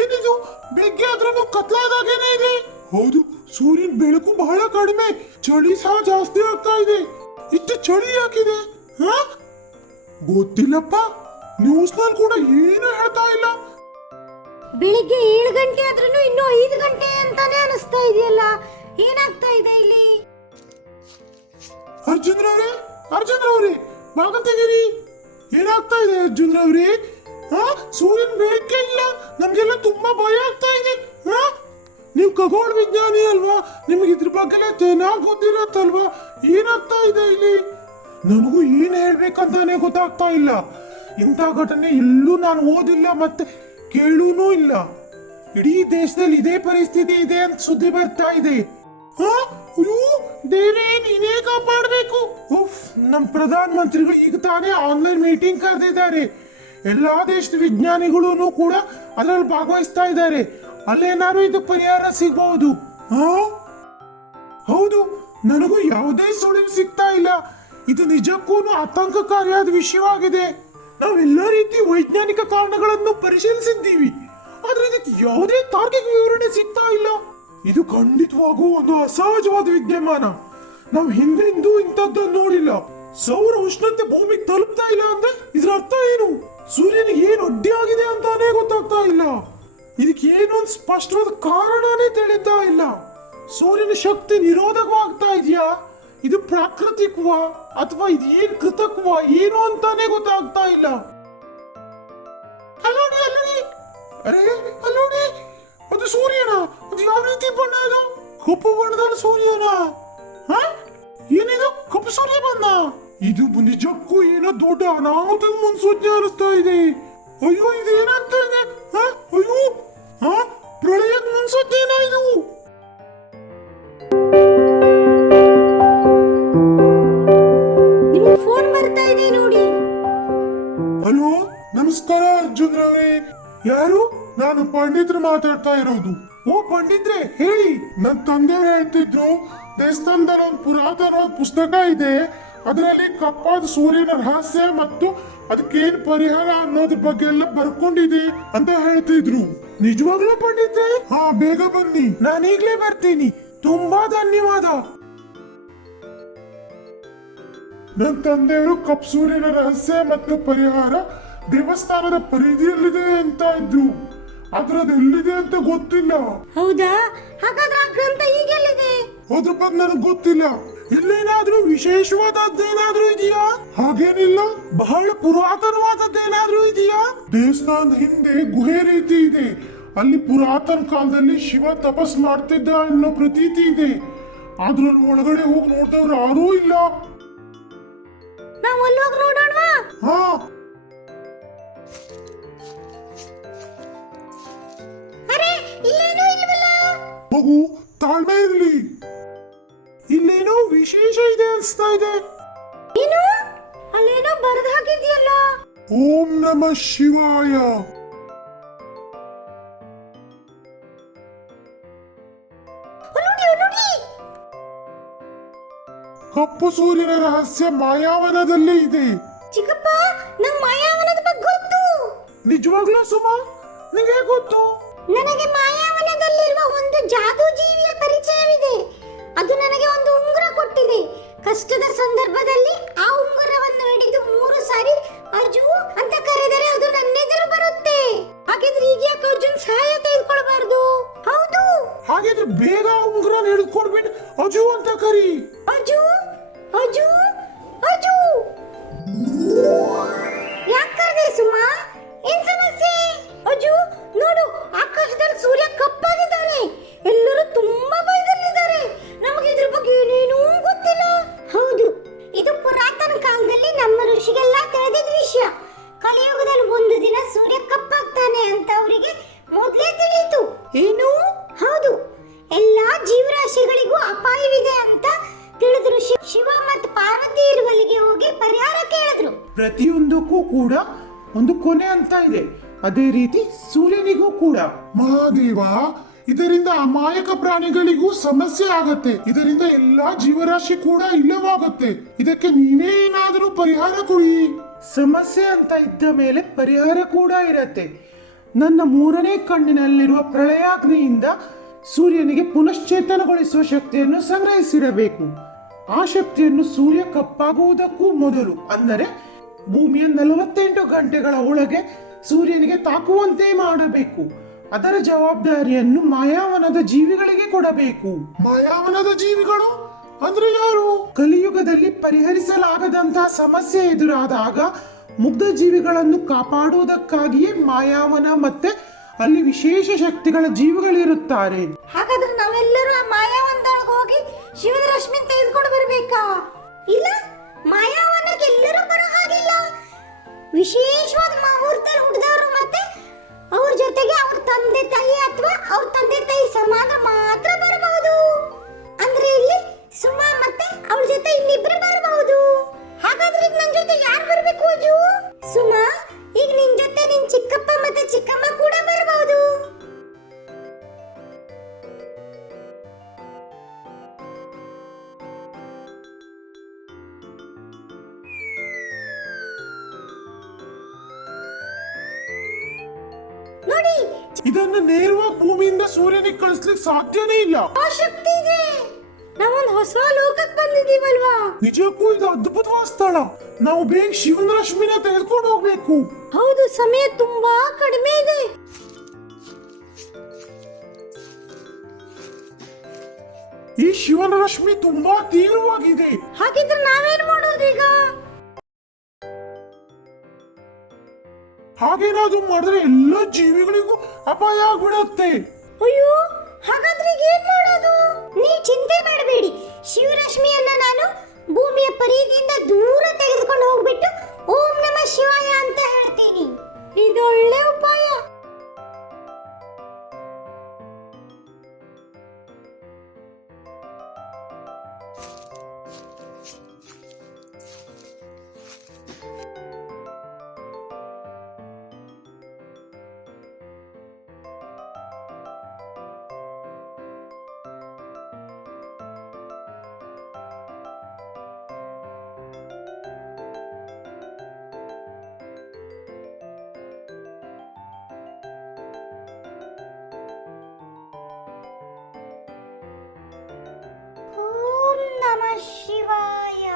ಏನಿದು ಬೆಳಗ್ಗೆ ಆದ್ರೂ ಕತ್ಲಾದಾಗೇನೆ ಇದೆ. ಹೌದು, ಸೂರ್ಯನ ಬೆಳಕು ಬಹಳ ಕಡಿಮೆ, ಚಳಿ ಸಹ ಜಾಸ್ತಿ ಆಗ್ತಾ ಇದೆ. ಇಷ್ಟು ಚಳಿ ಯಾಕಿದೆ? ಗೊತ್ತಿಲ್ಲಪ್ಪ, ನ್ಯೂಸ್ ನಲ್ಲಿ ಕೂಡ ಏನು ಹೇಳ್ತಾ ಇಲ್ಲ. ಬೆಳಿಗ್ಗೆ 7 ಗಂಟೆ ಆದ್ರೂ ಇನ್ನೂ 5 ಗಂಟೆ ಅಂತಾನೆ ಅನಿಸ್ತಾ ಇದೆಯಲ್ಲ, ಏನಾಗ್ತಾ ಇದೆ ಇಲ್ಲಿ? ಅರ್ಜುನ್ ರವ್ರೆ ಭಾಗ ತೆಗೀರಿ. ಏನಾಗ್ತಾ ಇದೆ ಅರ್ಜುನ್ ರವ್ರೆ? ಸೂರ್ಯನ ಬೆಳಕೆ ಇಲ್ಲ, ನಮ್ಗೆಲ್ಲ ತುಂಬಾ ಭಯ ಆಗ್ತಾ ಇದೆ. ನೀವು ಖಗೋಳ ವಿಜ್ಞಾನಿ ಅಲ್ವಾ, ನಿಮ್ಗೆ ಇದ್ರ ಬಗ್ಗೆ ಚೆನ್ನಾಗಿ ಗೊತ್ತಿರತ್ತಲ್ವಾ? ಏನಾಗ್ತಾ ಇದೆ ಇಲ್ಲಿ? ನನಗೂ ಏನ್ ಹೇಳ್ಬೇಕಂತಾನೆ ಗೊತ್ತಾಗ್ತಾ ಇಲ್ಲ. ಇಂಥ ಘಟನೆ ಎಲ್ಲೂ ನಾನು ಓದಿಲ್ಲ, ಮತ್ತೆ ಕೇಳೂನೂ ಇಲ್ಲ. ಇಡೀ ದೇಶದಲ್ಲಿ ಇದೇ ಪರಿಸ್ಥಿತಿ ಇದೆ ಅಂತ ಸುದ್ದಿ ಬರ್ತಾ ಇದೆ. ದೇವರೇ, ನೀನೇ ಕಾಪಾಡಬೇಕು. ನಮ್ಮ ಪ್ರಧಾನ ಮಂತ್ರಿಗಳು ಈಗ ತಾನೇ ಆನ್ಲೈನ್ ಮೀಟಿಂಗ್ ಕರೆದಿದ್ದಾರೆ. ಎಲ್ಲಾ ದೇಶದ ವಿಜ್ಞಾನಿಗಳು ಕೂಡ ಅದರಲ್ಲಿ ಭಾಗವಹಿಸ್ತಾ ಇದ್ದಾರೆ. ಅಲ್ಲೇನಾದ್ರು ಇದು ಪರಿಹಾರ ಸಿಗಬಹುದು. ಹೌದು, ನನಗೂ ಯಾವುದೇ ಸುಳಿವು ಸಿಗ್ತಾ ಇಲ್ಲ. ಇದು ನಿಜಕ್ಕೂ ಆತಂಕಕಾರಿಯಾದ ವಿಷಯವಾಗಿದೆ. ನಾವೆಲ್ಲ ರೀತಿ ವೈಜ್ಞಾನಿಕ ಕಾರಣಗಳನ್ನು ಪರಿಶೀಲಿಸಿದ್ದೀವಿ, ಆದ್ರೆ ಇದಕ್ಕೆ ಯಾವುದೇ ತಾರ್ಕಿಕ ವಿವರಣೆ ಸಿಗ್ತಾ ಇಲ್ಲ. ಇದು ಖಂಡಿತವಾಗೂ ಒಂದು ಅಸಹಜವಾದ ವಿದ್ಯಮಾನ. ನಾವು ಹಿಂದೆಂದೂ ಇಂಥದ್ದನ್ನು ನೋಡಿಲ್ಲ. ಸೌರ ಉಷ್ಣತೆ ಭೂಮಿಗೆ ತಲುಪ್ತಾ ಇಲ್ಲ ಅಂದ್ರೆ ಇದ್ರ ಅರ್ಥ ಏನು? ಸೂರ್ಯನಿಗೆ ಏನು ಅಡ್ಡಿ ಆಗಿದೆ ಅಂತಾನೆ ಗೊತ್ತಾಗ್ತಾ ಇಲ್ಲ. ಇದಕ್ಕೆ ಏನೊಂದು ಸ್ಪಷ್ಟವಾದ ಕಾರಣನೇ ತಿಳಿತಾ ಇಲ್ಲ. ಸೂರ್ಯನ ಶಕ್ತಿ ನಿರೋಧಕವಾಗ್ತಾ ಇದೆಯಾ? ಇದು ಪ್ರಾಕೃತಿಕವಾ ಅಥವಾ ಇದು ಏನ್ ಕೃತಕವಾ ಏನು ಅಂತಾನೆ ಗೊತ್ತಾಗ್ತಾ ಇಲ್ಲ. ಅಲ್ಲೋಡಿ, ಅಲ್ಲೋಡಿ, ಅದು ಸೂರ್ಯನ. ಅದು ಯಾವ ರೀತಿ ಬಣ್ಣ? ಅದು ಕಪ್ಪು ಬಣ್ಣದ ಸೂರ್ಯನ. ಏನಿದು ಕಪ್ಪು ಸೂರ್ಯ ಬಣ್ಣ? ಇದು ನಿಜಕ್ಕೂ ಏನೋ ದೊಡ್ಡ ಅನಾಹುತದ ಮುನ್ಸೂಚನೆ ಅನಿಸ್ತಾ ಇದೆ. ಅಯ್ಯೋ, ಇದು ಏನಾಗ್ತಾ ಇದೆ? ಅಯ್ಯೋ, ಪ್ರಳಯದ ಮುನ್ಸೂಚನೆ ಇದು. ನಿಮಗೆ ಫೋನ್ ಬರ್ತಾ ಇದೆ ನೋಡಿ. ಹಲೋ, ನಮಸ್ಕಾರ ಅರ್ಜುನ್ ರವರೇ. ಯಾರು? ನಾನು ಪಂಡಿತರು ಮಾತಾಡ್ತಾ ಇರೋದು. ಓ ಪಂಡಿತ್ರೆ, ಹೇಳಿ. ನನ್ನ ತಂದೆಯವರು ಹೇಳ್ತಿದ್ರು, ದೇವಸ್ಥಾನದಲ್ಲಿ ಒಂದು ಪುರಾತನವಾದ ಪುಸ್ತಕ ಇದೆ, ಅದರಲ್ಲಿ ಕಪ್ಪಾದ ಸೂರ್ಯನ ರಹಸ್ಯ ಮತ್ತು ಅದಕ್ಕೇನು ಪರಿಹಾರ ಅನ್ನೋದ್ರ ಬಗ್ಗೆ ಎಲ್ಲ ಬರ್ಕೊಂಡಿದೆ ಅಂತ ಹೇಳ್ತಿದ್ರು. ನಿಜವಾಗ್ಲೂ ಪಂಡಿತ್ರೆ? ಬೇಗ ಬನ್ನಿ, ನಾನೀಗ್ಲೇ ಬರ್ತೀನಿ. ತುಂಬಾ ಧನ್ಯವಾದ. ನನ್ನ ತಂದೆಯವರು ಕಪ್ಪು ಸೂರ್ಯನ ರಹಸ್ಯ ಮತ್ತು ಪರಿಹಾರ ದೇವಸ್ಥಾನದ ಪರಿಧಿಯಲ್ಲಿದೆ ಅಂತ ಇದ್ರು. ಅದ್ರದ್ದು ಎಲ್ಲಿದೆ ಅಂತ ಗೊತ್ತಿಲ್ಲ. ಹೌದಾ? ಹಾಗಾದ್ರೆ ಆ ಗ್ರಂಥ ಈಗೆಲ್ಲಿದೆ? ಅದ್ರ ಬಗ್ಗೆ ನನಗೆ ಗೊತ್ತಿಲ್ಲ. ಇಲ್ಲೇನಾದ್ರೂ ವಿಶೇಷವಾದದ್ದೇನಾದ್ರೂ ಇದೆಯಾ? ಹಾಗೇನಿಲ್ಲ. ಬಹಳ ಪುರಾತನವಾದದ್ದೇನಾದ್ರೂ ಇದೆಯಾ? ದೇವಸ್ಥಾನದ ಹಿಂದೆ ಗುಹೆ ರೀತಿ ಇದೆ. ಅಲ್ಲಿ ಪುರಾತನ ಕಾಲದಲ್ಲಿ ಶಿವ ತಪಸ್ ಮಾಡ್ತಿದ್ದ ಅನ್ನೋ ಪ್ರತೀತಿ ಇದೆ. ಅದ್ರ ಒಳಗಡೆ ಹೋಗಿ ನೋಡಿದವ್ರು ಯಾರೂ ಇಲ್ಲ. ನಾವು ಅಲ್ಲೋಗಿ ನೋಡೋಣವಾ? ಮಗು, ತಾಳ್ಮೆ ಇರ್ಲಿ. ಇಲ್ಲೇನೋ ವಿಶೇಷ ಇದೆ ಅನ್ಸ್ತಾ ಇದೆ. ಏನು? ಅಲ್ಲೇನೋ ಬರೆದು ಹಾಕಿದ್ಯಲ್ಲ. ಓಂ ನಮಃ ಶಿವಾಯ. ಕಪ್ಪು ಸೂರ್ಯನ ರಹಸ್ಯ ಮಾಯಾವನದಲ್ಲಿ ಇದೆ. ಚಿಕ್ಕಪ್ಪ, ನಂಗೆ ಮಾಯಾವನದ ಬಗ್ಗೆ ಗೊತ್ತು. ನಿಜವಾಗ್ಲೂ ಸುಮಾ? ನಿಮಗೆ ಗೊತ್ತು? ನನಗೆ ಮಾಯಾವನದಲ್ಲಿರುವ ಒಂದು ಜಾದೂ ಜೀವಿಯ ಪರಿಚಯವಿದೆ. ಅದು ನನಗೆ ಒಂದು ಉಂಗುರ ಕೊಟ್ಟಿದೆ. ಕಷ್ಟದ ಸಂದರ್ಭದಲ್ಲಿ ಆ ಉಂಗುರವನ್ನು ಹಿಡಿದು 3 ಸಾರಿ ಅರ್ಜು ಅಂತ ಕರೆದರೆ ಅದು ನನ್ನೆದುರು ಬರುತ್ತೆ. ಹಾಗಿದ್ರೆ ಈಗ ಯಾಕೆ ಅರ್ಜುನ್ ಸಹಾಯ ತೆಗೆದುಕೊಳ್ಳಬಾರದು? ಹೌದು. ಹಾಗಿದ್ರೆ ಬೇಗ ಉಂಗುರ ಹಿಡಿದುಕೊಡ್ಬಿಟ್ಟು ಅಜು ಅಂತ ಕರಿ. ಅಜು, ಅಜು, ಅಜು. ಯಾಕೆ ಕರೆದೆ ಸುಮಾ? ಏನ್ ಸಮಸ್ಯೆ? ಅಜು, ನೋಡು, ಆಕಾಶದಲ್ಲಿ ಸೂರ್ಯ ಕಪ್ಪಾಗಿದ್ದಾನೆ. ಎಲ್ಲರೂ ತುಂಬಾ ಭಯದಲ್ಲಿದ್ದಾರೆ. ನಮಗೆ ಇದ್ರ ಬಗ್ಗೆ ಏನೇನೂ ಗೊತ್ತಿಲ್ಲ. ಹೌದು, ಇದು ಪುರಾತನ ಕಾಲದಲ್ಲಿ ನಮ್ಮ ಋಷಿಗೆಲ್ಲ ತಿಳಿದಿದ್ದ ವಿಷಯ. ಕಲಿಯುಗದಲ್ಲಿ ಒಂದು ದಿನ ಸೂರ್ಯ ಕಪ್ಪಾಗ್ತಾನೆ ಅಂತ ಅವರಿಗೆ ಮೊದಲೇ ತಿಳಿಯಿತು. ಏನು? ಹೌದು, ಎಲ್ಲಾ ಜೀವರಾಶಿಗಳಿಗೂ ಅಪಾಯವಿದೆ ಅಂತ ತಿಳಿದ್ರು. ಶಿವ ಮತ್ತು ಪಾರ್ವತಿ ಇರುವಲ್ಲಿಗೆ ಹೋಗಿ ಪರಿಹಾರ ಕೇಳಿದ್ರು. ಪ್ರತಿಯೊಂದಕ್ಕೂ ಕೂಡ ಒಂದು ಕೊನೆ ಅಂತ ಇದೆ. ಅದೇ ರೀತಿ ಸೂರ್ಯನಿಗೂ ಕೂಡ. ಮಹಾದೇವ, ಇದರಿಂದ ಅಮಾಯಕ ಪ್ರಾಣಿಗಳಿಗೂ ಸಮಸ್ಯೆ ಆಗತ್ತೆ. ಇದರಿಂದ ಎಲ್ಲಾ ಜೀವರಾಶಿ ಕೂಡ ಇಲ್ಲವಾಗುತ್ತೆ. ಇದಕ್ಕೆ ನೀವೇ ಏನಾದರೂ ಪರಿಹಾರ ಕೊಡಿ. ಸಮಸ್ಯೆ ಅಂತ ಇದ್ದ ಮೇಲೆ ಪರಿಹಾರ ಕೂಡ ಇರತ್ತೆ. ನನ್ನ 3ನೇ ಕಣ್ಣಿನಲ್ಲಿರುವ ಪ್ರಳಯಾಗ್ನಿಯಿಂದ ಸೂರ್ಯನಿಗೆ ಪುನಶ್ಚೇತನಗೊಳಿಸುವ ಶಕ್ತಿಯನ್ನು ಸಂಗ್ರಹಿಸಿರಬೇಕು. ಆ ಶಕ್ತಿಯನ್ನು ಸೂರ್ಯ ಕಪ್ಪಾಗುವುದಕ್ಕೂ ಮೊದಲು, ಅಂದರೆ ಭೂಮಿಯ 48 ಗಂಟೆಗಳ ಒಳಗೆ ಸೂರ್ಯನಿಗೆ ತಾಕುವಂತೆ ಮಾಡಬೇಕು. ಅದರ ಜವಾಬ್ದಾರಿಯನ್ನು ಮಾಯಾವನದ ಜೀವಿಗಳಿಗೆ ಕೊಡಬೇಕು. ಮಾಯಾವನದ ಜೀವಿಗಳು ಅಂದ್ರೆ ಯಾರು? ಕಲಿಯುಗದಲ್ಲಿ ಪರಿಹರಿಸಲಾಗದಂತಹ ಸಮಸ್ಯೆ ಎದುರಾದಾಗ ಮುಗ್ಧ ಜೀವಿಗಳನ್ನು ಕಾಪಾಡುವುದಕ್ಕಾಗಿಯೇ ಮಾಯಾವನ ಮತ್ತೆ ಅಲ್ಲಿ ವಿಶೇಷ ಶಕ್ತಿಗಳ ಜೀವಿಗಳಿರುತ್ತಾರೆ. ಹಾಗಾದ್ರೆ ನಾವೆಲ್ಲರೂ ಆ ಮಾಯಾವನದೊಳಗೆ ಹೋಗಿ ಶಿವನ ರಶ್ಮಿ ತೆಗೆದುಕೊಂಡು ಬರ್ಬೇಕಾ? ಇಲ್ಲ, ಮಾಯಾವನಕ್ಕೆ ಎಲ್ಲರೂ ಬರೋ ಹಾಗಿಲ್ಲ. ವಿಶೇಷವಾದ ಮುಹೂರ್ತದಲ್ಲಿ ಹುಟ್ಟಿದವರು ಮತ್ತೆ ಅವ್ರ ಜೊತೆಗೆ ಅವ್ರ ತಂದೆ ತಾಯಿ ಅಥವಾ ಅವ್ರ ತಂದೆ ತಾಯಿ ಸಮಾನ ಮಾತ್ರ ಬರಬಹುದು. ಅಂದ್ರೆ ಇಲ್ಲಿ ಸುಮಾ ಮತ್ತೆ ಅವಳ ಜೊತೆ ಇನ್ನಿಬ್ರು ಬರಬಹುದು. ಹಾಗಾದ್ರೆ ಈಗ ನನ್ ಜೊತೆ ಯಾರು ಬರ್ಬೇಕು ಅಜ್ಜು? ಸುಮಾ, ಈಗ ನಿನ್ ಜೊತೆ ನಿನ್ ಚಿಕ್ಕಪ್ಪ ಮತ್ತೆ ಚಿಕ್ಕಮ್ಮ ಕೂಡ ಬರಬಹುದು. ನೋಡಿ, ಇದನ್ನು ನೇರವಾಗಿ ಭೂಮಿಯಿಂದ ಸೂರ್ಯನಿಗೆ ಕಳಿಸ್ಲಿಕ್ಕೆ ಸಾಧ್ಯನೇ ಇಲ್ಲ. ಆ ಶಕ್ತಿ ಇದೆ. ನಾವೊಂದು ಹೊಸ ಲೋಕಕ್ಕೆ ಬಂದಿದ್ದೀವಲ್ವಾ? ನಿಜಕ್ಕೂ ಇದು ಅದ್ಭುತವಾದ ಸ್ಥಳ. ನಾವು ಬೇಗ ಶಿವನ ರಶ್ಮಿನ ತೆಗೆದುಕೊಂಡು ಹೋಗ್ಬೇಕು. ಹೌದು, ಸಮಯ ತುಂಬಾ ಕಡಿಮೆ ಇದೆ. ಈ ಶಿವನ ರಶ್ಮಿ ತುಂಬಾ ತೀವ್ರವಾಗಿದೆ. ಹಾಗಿದ್ರೆ ನಾವೇನ್ ಮಾಡೋದು ಈಗ? ಹಾಗೇನಾದ್ರೂ ಮಾಡಿದ್ರೆ ಎಲ್ಲ ಜೀವಿಗಳಿಗೂ ಅಪಾಯ ಆಗ್ಬಿಡತ್ತೆ. ಅಯ್ಯೋ, ಹಾಗಾದ್ರೆ ಈಗ ಏನ್ ಮಾಡೋದು? ನೀವು ಚಿಂತೆ ಮಾಡಬೇಡಿ. ಶಿವರಶ್ಮಿಯನ್ನ ನಾನು ಭೂಮಿಯ ಪರಿಧಿಯಿಂದ ದೂರ ತೆಗೆದುಕೊಂಡು ಹೋಗ್ಬಿಟ್ಟು ಓಂ ನಮಃ ಶಿವಾಯ ಅಂತ ಹೇಳ್ತೀನಿ. ಇದೊಳ್ಳೆ ಉಪಾಯ. ಓಂ ನಮಃ ಶಿವಾಯ.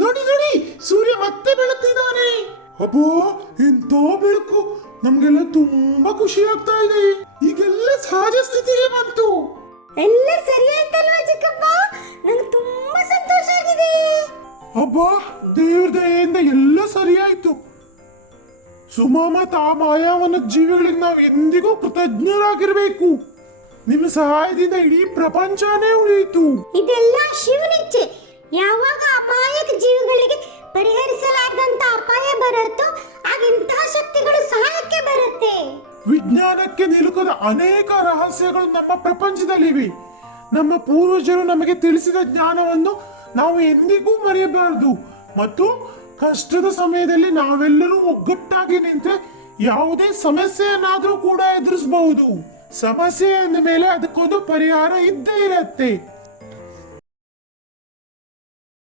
ನೋಡಿ ನೋಡಿ, ಸೂರ್ಯ ಮತ್ತೆ ಬೆಳಗ್ತಿದ್ದಾನೆ. ಅಬ್ಬೋ, ಎಂತ ಬೆಳಕು! ನಮ್ಗೆಲ್ಲ ತುಂಬಾ ಖುಷಿ ಆಗ್ತಾ ಇದೆ. ಈಗೆಲ್ಲ ಸಹಜ ಸ್ಥಿತಿಗೆ ಬಂತು. ಎಲ್ಲ ಸರಿ ಆಯ್ತಲ್ವಾ ಚಿಕ್ಕಪ್ಪ? ನಂಗೆ ತುಂಬಾ ಸಂತೋಷ ಆಗಿದೆ. ಅಬ್ಬಾ, ದೇವ್ರ ದಯೆಯಿಂದ ಎಲ್ಲ ಸರಿಯಾಯ್ತು. ಸುಮಾ ಮತ್ತ ಆ ಮಾಯಾವನದ ಜೀವಿಗಳಿಗೆ ನಾವು ಎಂದಿಗೂ ಕೃತಜ್ಞರಾಗಿರ್ಬೇಕು. ನಿಮ್ಮ ಸಹಾಯದಿಂದ ಇಡೀ ಪ್ರಪಂಚನೇ ಉಳಿಯಿತು. ಇದೆಲ್ಲ ಶಿವನಿಚ್ಛೆ. ಯಾವಾಗ ಅಪಾಯಕ ಜೀವಿಗಳಿಗೆ ಪರಿಹರಿಸಲಾಗದಂತ ಅಪಾಯ ಬರುತ್ತೋ ಆಗ ಇಂತಹ ಶಕ್ತಿಗಳು ಸಹಾಯಕ್ಕೆ ಬರುತ್ತೆ. ವಿಜ್ಞಾನಕ್ಕೆ ನಿಲುಕದ ಅನೇಕ ರಹಸ್ಯಗಳು ನಮ್ಮ ಪ್ರಪಂಚದಲ್ಲಿವೆ. ನಮ್ಮ ಪೂರ್ವಜರು ನಮಗೆ ತಿಳಿಸಿದ ಜ್ಞಾನವನ್ನು ನಾವು ಎಂದಿಗೂ ಮರೆಯಬಾರದು. ಮತ್ತು ಕಷ್ಟದ ಸಮಯದಲ್ಲಿ ನಾವೆಲ್ಲರೂ ಒಗ್ಗಟ್ಟಾಗಿ ನಿಂತರೆ ಯಾವುದೇ ಸಮಸ್ಯೆಯನ್ನಾದ್ರೂ ಕೂಡ ಎದುರಿಸಬಹುದು. ಸಮಸ್ಯೆ ಅಂದ ಮೇಲೆ ಅದಕ್ಕೊಂದು ಪರಿಹಾರ ಇದ್ದೇ ಇರತ್ತೆ.